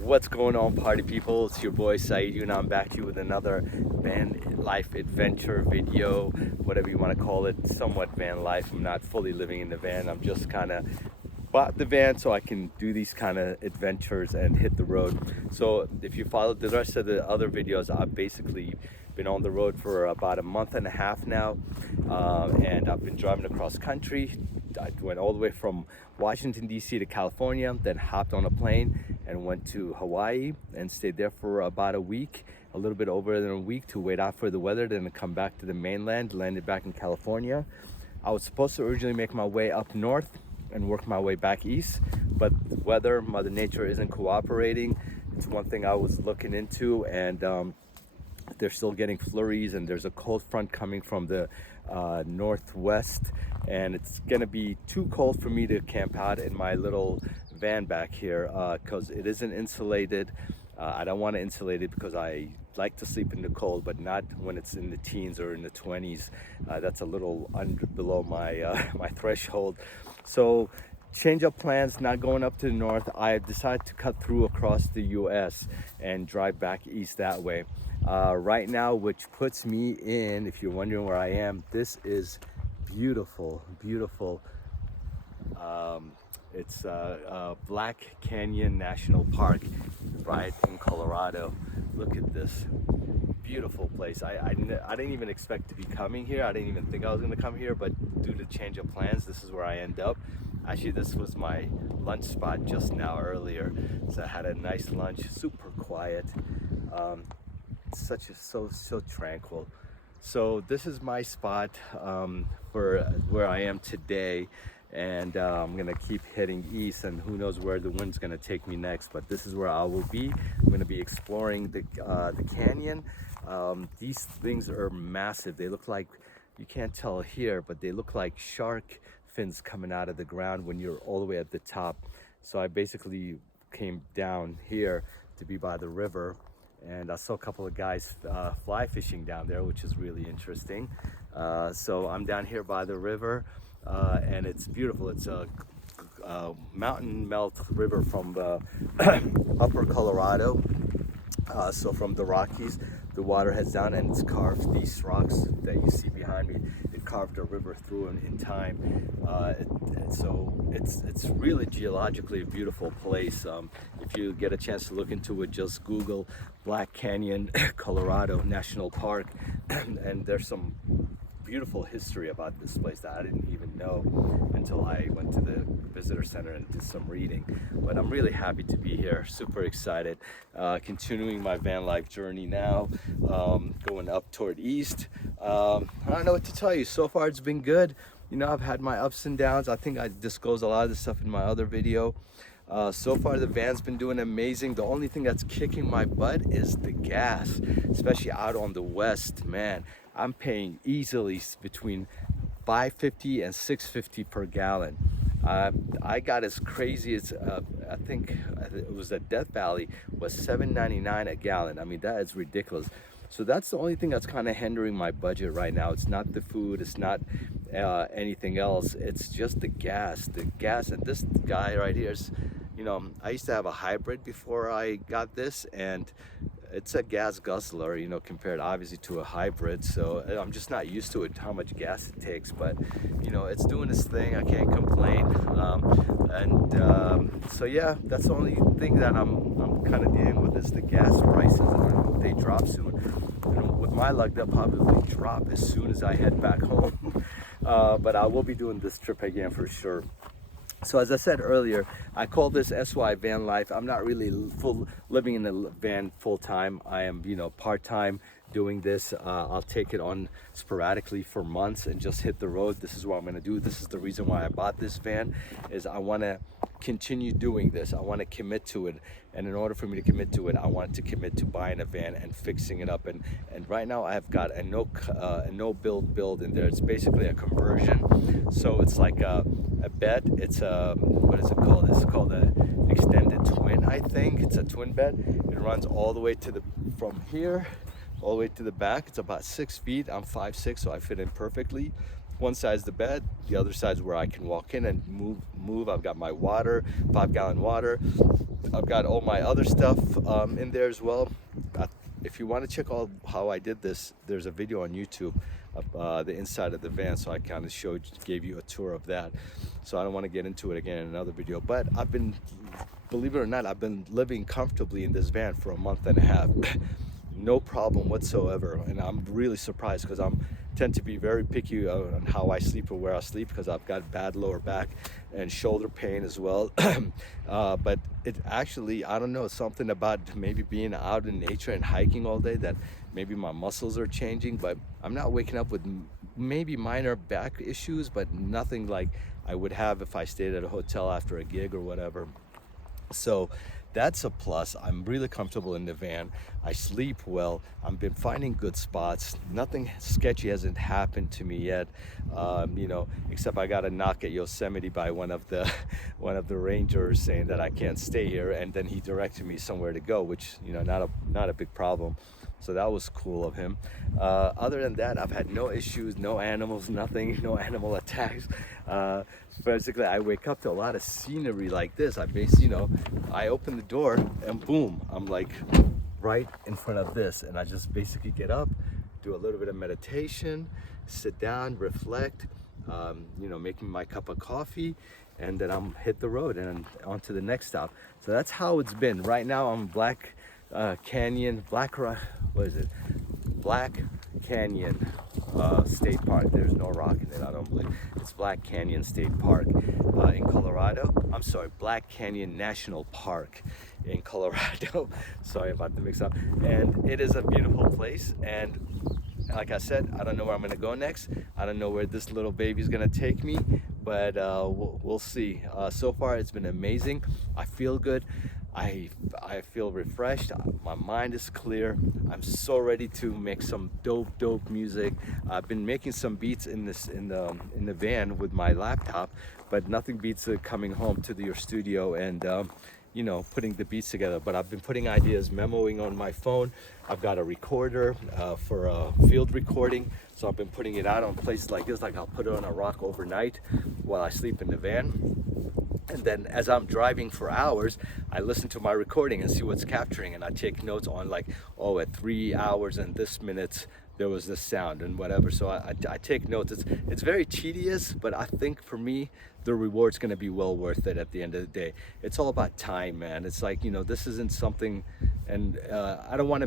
What's going on, party people? It's your boy Saeed, and I'm back to you with another van life adventure video, whatever you want to call it. Somewhat van life. I'm not fully living in the van. I'm just kind of bought the van so I can do these kind of adventures and hit the road. So if you followed the rest of the other videos, I've basically been on the road for about a month and a half now, and I've been driving across country. I went all the way from Washington DC to California, then hopped on a plane and went to Hawaii and stayed there for about a week, a little bit over than a week, to wait out for the weather, then come back to the mainland, landed back in California. I was supposed to originally make my way up north and work my way back east, but the weather, Mother Nature isn't cooperating. It's one thing I was looking into, and they're still getting flurries, and there's a cold front coming from the northwest, and it's gonna be too cold for me to camp out in my little van back here because it isn't insulated. I don't want to insulate it because I like to sleep in the cold, but not when it's in the teens or in the 20s. That's a little below my my threshold. So change up plans, not going up to the north. I decided to cut through across the US and drive back east that way. Right now, which puts me in, if you're wondering where I am, this is beautiful, beautiful. It's Black Canyon National Park right in Colorado. Look at this beautiful place. I didn't even expect to be coming here. I didn't even think I was going to come here, but due to change of plans, this is where I end up. Actually, this was my lunch spot just now earlier, so I had a nice lunch, super quiet. So tranquil. So this is my spot for where I am today, and I'm gonna keep heading east, and who knows where the wind's gonna take me next, but this is where I will be. I'm gonna be exploring the canyon. These things are massive. They look like, you can't tell here, but they look like shark fins coming out of the ground when you're all the way at the top. So I basically came down here to be by the river, and I saw a couple of guys fly fishing down there, which is really interesting. So I'm down here by the river, and it's beautiful. It's a mountain melt river from upper Colorado. So from the Rockies, the water heads down, and it's carved these rocks that you see behind me. It carved a river through in time. So it's really geologically a beautiful place. If you get a chance to look into it, just Google Black Canyon, Colorado National Park, and there's some beautiful history about this place that I didn't even know until I went to the visitor center and did some reading. But I'm really happy to be here, super excited. Continuing my van life journey now, going up toward east. I don't know what to tell you. So far it's been good. You know, I've had my ups and downs. I think I disclosed a lot of this stuff in my other video. So far the van's been doing amazing. The only thing that's kicking my butt is the gas, especially out on the west. Man, I'm paying easily between $5.50 and $6.50 per gallon. I got as crazy as I think it was at Death Valley, was $7.99 a gallon. I mean, that is ridiculous. So that's the only thing that's kind of hindering my budget right now. It's not the food, it's not anything else. It's just the gas. And this guy right here is, you know, I used to have a hybrid before I got this, and it's a gas guzzler, you know, compared obviously to a hybrid. So I'm just not used to it, how much gas it takes, but you know, it's doing its thing. I can't complain. So yeah, that's the only thing that I'm kind of dealing with is the gas prices. I hope they drop soon. And with my luck, they'll probably drop as soon as I head back home. But I will be doing this trip again for sure. So as I said earlier, I call this SY van life. I'm not really living in the van full time. I am, you know, part-time doing this. I'll take it on sporadically for months and just hit the road. This is what I'm gonna do. This is the reason why I bought this van, is I wanna continue doing this. I wanna commit to it. And in order for me to commit to it, I want to commit to buying a van and fixing it up. And right now I've got a no build in there. It's basically a conversion. So it's like a bed. It's a, what is it called? It's called an extended twin, I think. It's a twin bed. It runs all the way to the, from here all the way to the back. It's about 6 feet. I'm 5'6", so I fit in perfectly. one side's the bed, the other side's where I can walk in and move. I've got my water, 5-gallon water. I've got all my other stuff in there as well. If you want to check out how I did this, there's a video on YouTube of the inside of the van, so I kind of gave you a tour of that. So I don't want to get into it again in another video, but I've been, believe it or not, I've been living comfortably in this van for a month and a half. No problem whatsoever, and I'm really surprised because I tend to be very picky on how I sleep or where I sleep, because I've got bad lower back and shoulder pain as well. But it actually, I don't know, something about maybe being out in nature and hiking all day that maybe my muscles are changing, but I'm not waking up with maybe minor back issues, but nothing like I would have if I stayed at a hotel after a gig or whatever. So that's a plus. I'm really comfortable in the van. I sleep well. I've been finding good spots. Nothing sketchy hasn't happened to me yet, you know, except I got a knock at Yosemite by one of the rangers saying that I can't stay here, and then he directed me somewhere to go, which, you know, not a big problem. So that was cool of him. Other than that, I've had no issues, no animals, nothing, no animal attacks. Basically, I wake up to a lot of scenery like this. You know, I open the door and boom, I'm like right in front of this, and I just basically get up, do a little bit of meditation, sit down, reflect, you know, making my cup of coffee, and then I'm hit the road and on to the next stop. So that's how it's been. Right now I'm Black Canyon State Park. There's no rock in it, I don't believe. It's Black Canyon State Park in Colorado. I'm sorry, Black Canyon National Park in Colorado. Sorry about the mix up. And it is a beautiful place, and like I said, I don't know where I'm gonna go next. I don't know where this little baby's gonna take me, but we'll see. So far it's been amazing. I feel good. I feel refreshed. My mind is clear. I'm so ready to make some dope music. I've been making some beats in the van with my laptop, but nothing beats coming home to your studio and you know, putting the beats together. But I've been putting ideas, memoing on my phone. I've got a recorder for field recording, so I've been putting it out on places like this. Like I'll put it on a rock overnight while I sleep in the van. And then as I'm driving for hours, I listen to my recording and see what's capturing, and I take notes on like, oh, at 3 hours and this minutes there was this sound and whatever. So I take notes. It's very tedious, but I think for me the reward's going to be well worth it at the end of the day. It's all about time, man. It's like, you know, this isn't something, and I don't want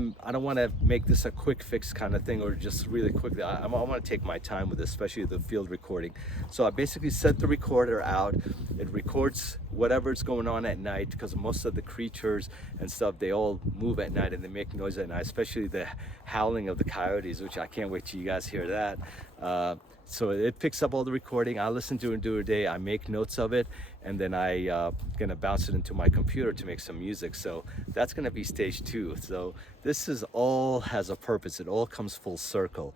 to make this a quick fix kind of thing, or just really quickly. I want to take my time with this, especially the field recording. So I basically set the recorder out. It records whatever's going on at night, because most of the creatures and stuff, they all move at night and they make noise at night, especially the howling of the coyotes, which I can't wait till you guys hear that. So it picks up all the recording. I listen to it during the day. I make notes of it, and then I gonna bounce it into my computer to make some music. So that's gonna be stage 2. So this is all has a purpose. It all comes full circle.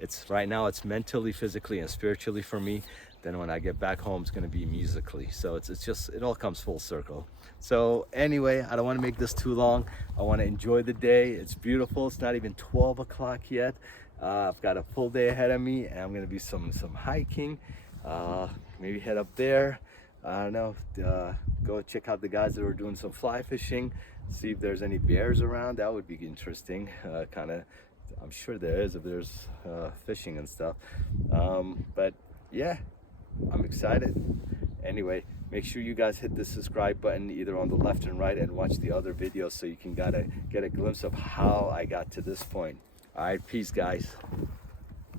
It's right now it's mentally, physically, and spiritually for me. Then when I get back home, it's gonna be musically. So it's just, it all comes full circle. So anyway, I don't want to make this too long. I want to enjoy the day. It's beautiful. It's not even 12 o'clock yet. I've got a full day ahead of me, and I'm gonna do some hiking. Maybe head up there. I don't know. Go check out the guys that are doing some fly fishing. See if there's any bears around. That would be interesting. I'm sure there is if there's fishing and stuff. But yeah, I'm excited. Anyway, make sure you guys hit the subscribe button either on the left and right, and watch the other videos so you can get a glimpse of how I got to this point. All right, peace, guys.